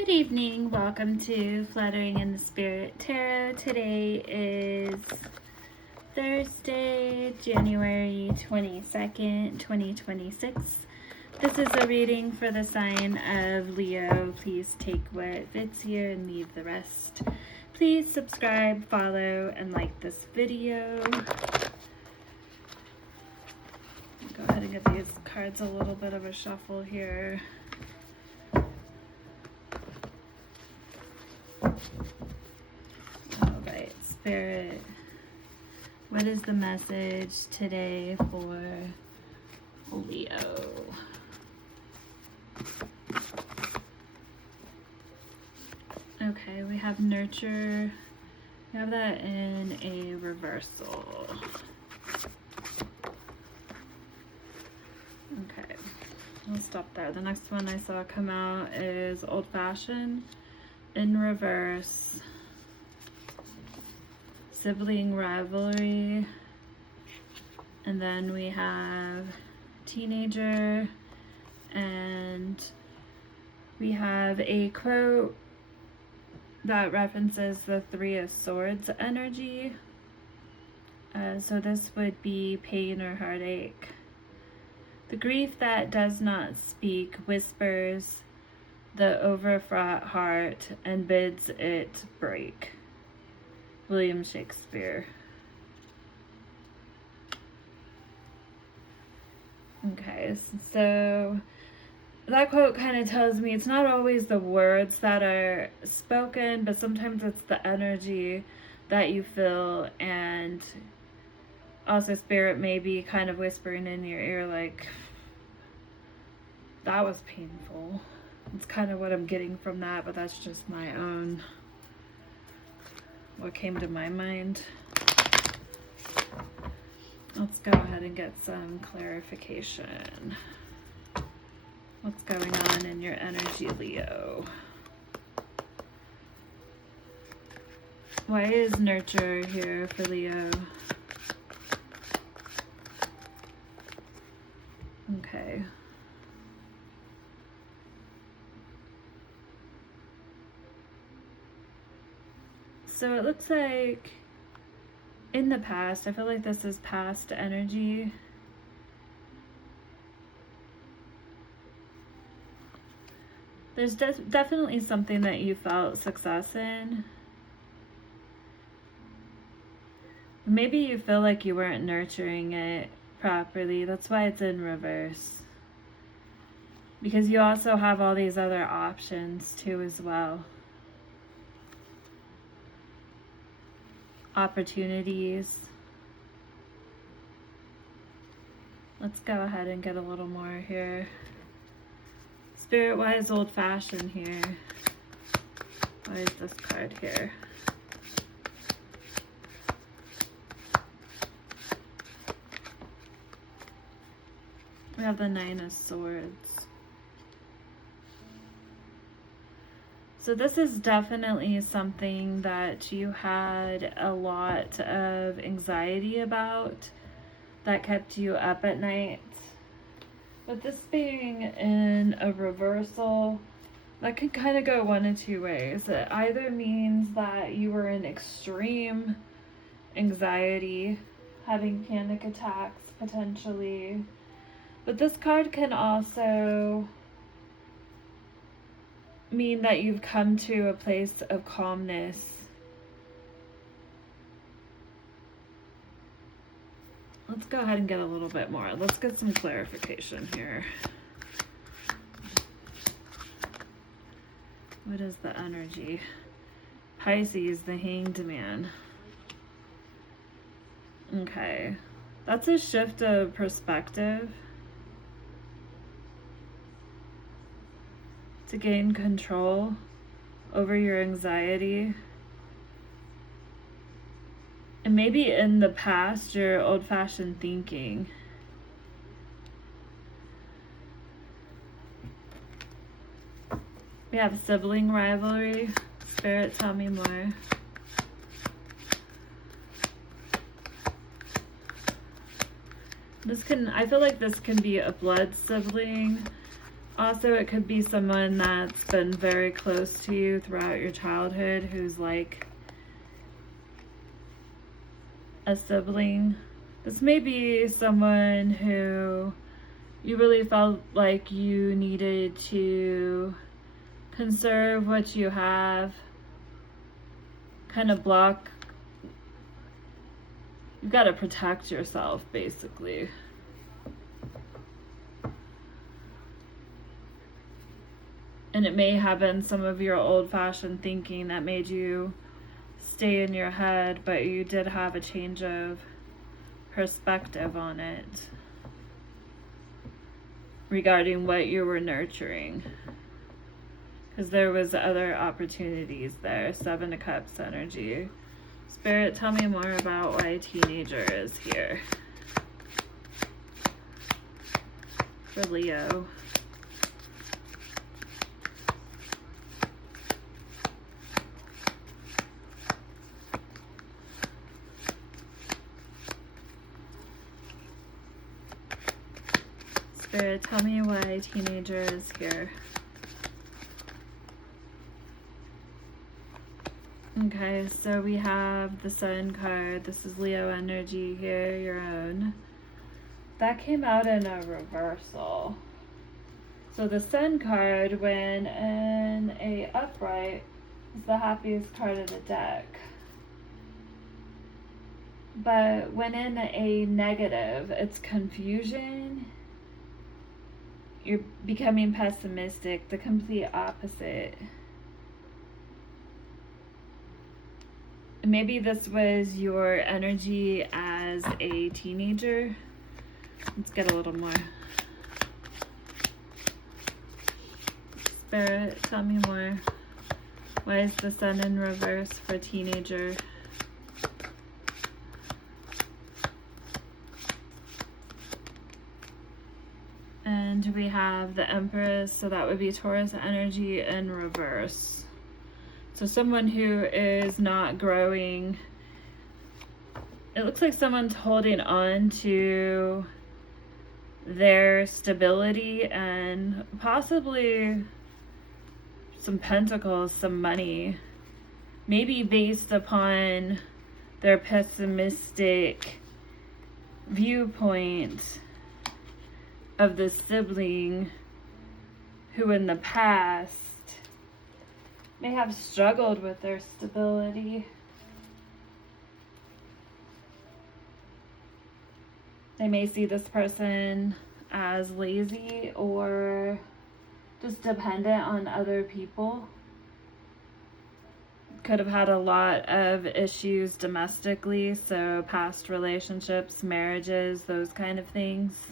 Good evening. Welcome to Fluttering in the Spirit Tarot. Today is Thursday, January 22nd, 2026. This is a reading for the sign of Leo. Please take what fits here and leave the rest. Please subscribe, follow, and like this video. Go ahead and give these cards a little bit of a shuffle here. Alright, Spirit, what is the message today for Leo? Okay, we have nurture. We have that in a reversal. Okay, I'll stop there. The next one I saw come out is old-fashioned in reverse. Sibling rivalry, and then we have teenager, and we have a quote that references the Three of Swords energy. So this would be pain or heartache. The grief that does not speak whispers the overfraught heart and bids it break. William Shakespeare. Okay, so that quote kind of tells me it's not always the words that are spoken, but sometimes it's the energy that you feel, and also Spirit may be kind of whispering in your ear like, that was painful. It's kind of what I'm getting from that, but that's just my own, what came to my mind. Let's go ahead and get some clarification. What's going on in your energy, Leo? Why is nurture here for Leo? Okay. So it looks like in the past, I feel like this is past energy. There's definitely something that you felt success in. Maybe you feel like you weren't nurturing it properly. That's why it's in reverse. Because you also have all these other options too as well. Opportunities. Let's go ahead and get a little more here. Spirit, why is old-fashioned here? Why is this card here? We have the Nine of Swords. So this is definitely something that you had a lot of anxiety about that kept you up at night. But this being in a reversal, that can kind of go one of two ways. It either means that you were in extreme anxiety, having panic attacks potentially. But this card can also mean that you've come to a place of calmness. Let's go ahead and get a little bit more. Let's get some clarification here. What is the energy? Pisces, the Hanged Man. Okay. That's a shift of perspective. To gain control over your anxiety. And maybe in the past, your old-fashioned thinking. We have sibling rivalry. Spirit, tell me more. I feel like this can be a blood sibling. Also, it could be someone that's been very close to you throughout your childhood who's like a sibling. This may be someone who you really felt like you needed to conserve what you have, kind of block. You've got to protect yourself, basically. And it may have been some of your old-fashioned thinking that made you stay in your head, but you did have a change of perspective on it regarding what you were nurturing. Because there was other opportunities there. 7 of Cups energy. Spirit, tell me more about why a teenager is here for Leo. Spirit, tell me why a teenager is here. Okay, so we have the Sun card. This is Leo energy here, your own. That came out in a reversal. So the Sun card, when in a upright, is the happiest card of the deck. But when in a negative, it's confusion. You're becoming pessimistic, the complete opposite. Maybe this was your energy as a teenager. Let's get a little more. Spirit, tell me more. Why is the Sun in reverse for teenager? And we have the Empress, so that would be Taurus energy in reverse. So someone who is not growing, it looks like someone's holding on to their stability and possibly some pentacles, some money, maybe based upon their pessimistic viewpoint of the sibling who in the past may have struggled with their stability. They may see this person as lazy or just dependent on other people. Could have had a lot of issues domestically, so past relationships, marriages, those kind of things.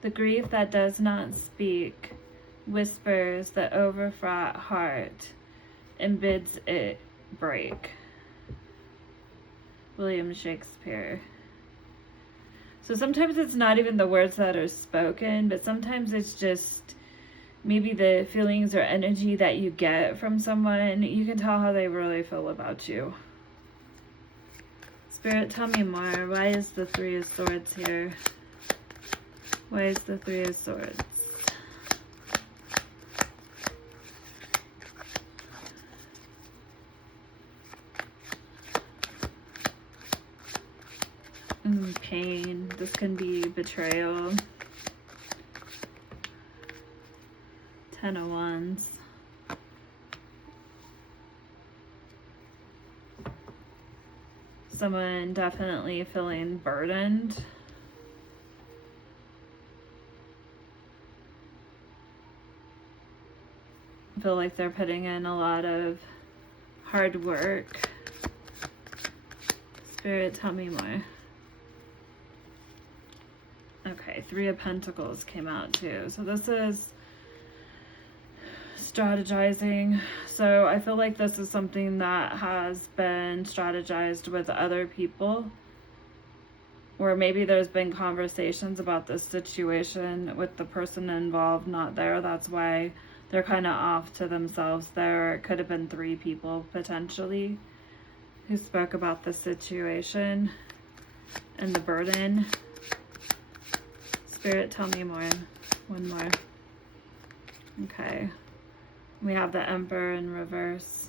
The grief that does not speak whispers the overfraught heart and bids it break. William Shakespeare. So sometimes it's not even the words that are spoken, but sometimes it's just maybe the feelings or energy that you get from someone. You can tell how they really feel about you. Spirit, tell me more. Why is the 3 of Swords here? Why is the 3 of Swords? Pain. This can be betrayal. 10 of Wands. Someone definitely feeling burdened. Feel like they're putting in a lot of hard work. Spirit, tell me more. Okay, 3 of Pentacles came out too. So this is strategizing. So I feel like this is something that has been strategized with other people. Or maybe there's been conversations about this situation with the person involved not there. That's why they're kind of off to themselves there. It could have been 3 people potentially who spoke about the situation. and the burden. Spirit, tell me more. One more. Okay. We have the Emperor in reverse.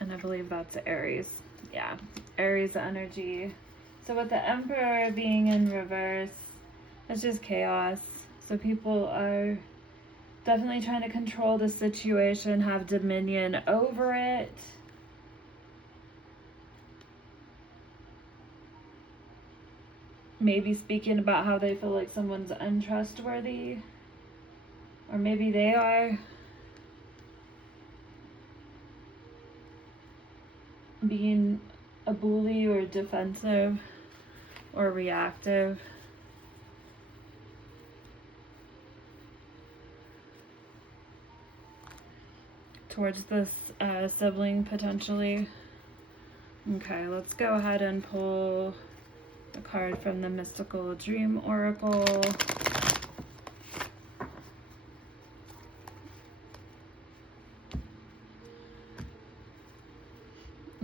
And I believe that's Aries. Yeah, Aries energy. So with the Emperor being in reverse, it's just chaos. So people are definitely trying to control the situation, have dominion over it. Maybe speaking about how they feel like someone's untrustworthy. Or maybe they are. Being a bully or defensive or reactive. Towards this sibling potentially. Okay, let's go ahead and pull the card from the Mystical Dream Oracle.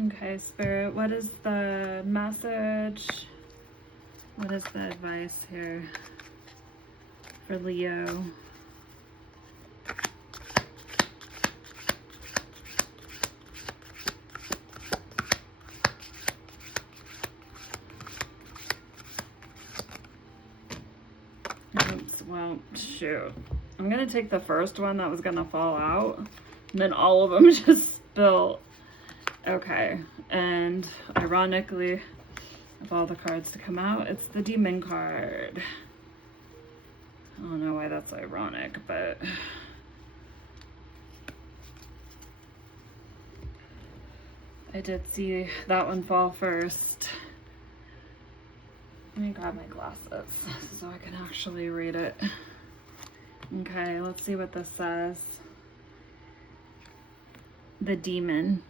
Okay, Spirit, what is the message? What is the advice here for Leo? Oops, well, shoot. I'm going to take the first one that was going to fall out, and then all of them just spill. Okay, and ironically, of all the cards to come out, it's the Demon card. I don't know why that's ironic, but I did see that one fall first. Let me grab my glasses so I can actually read it. Okay, let's see what this says. The Demon.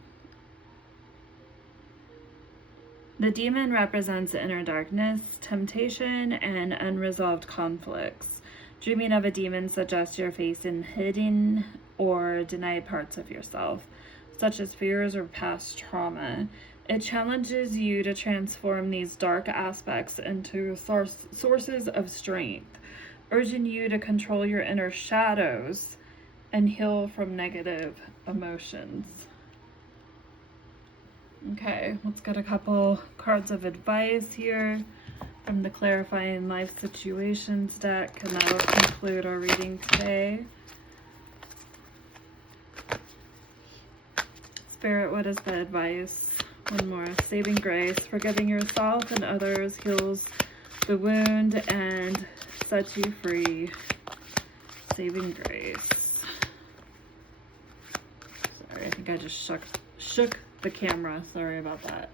The demon represents inner darkness, temptation, and unresolved conflicts. Dreaming of a demon suggests you're facing hidden or denied parts of yourself, such as fears or past trauma. It challenges you to transform these dark aspects into sources of strength, urging you to control your inner shadows and heal from negative emotions. Okay, let's get a couple cards of advice here from the Clarifying Life Situations deck, and that'll conclude our reading today. Spirit, what is the advice? One more. Saving grace. Forgiving yourself and others heals the wound and sets you free. Saving grace. Sorry, I think I just shook the camera. Sorry about that.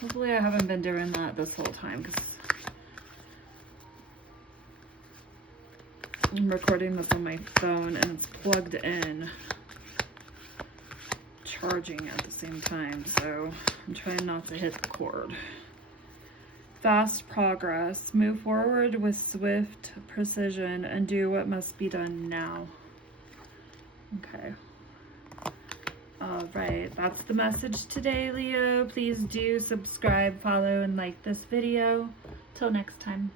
Hopefully I haven't been doing that this whole time because I'm recording this on my phone and it's plugged in, charging at the same time, so I'm trying not to hit the cord. Fast progress. Move forward with swift precision and do what must be done now. Okay. All right, that's the message today, Leo. Please do subscribe, follow, and like this video. Till next time.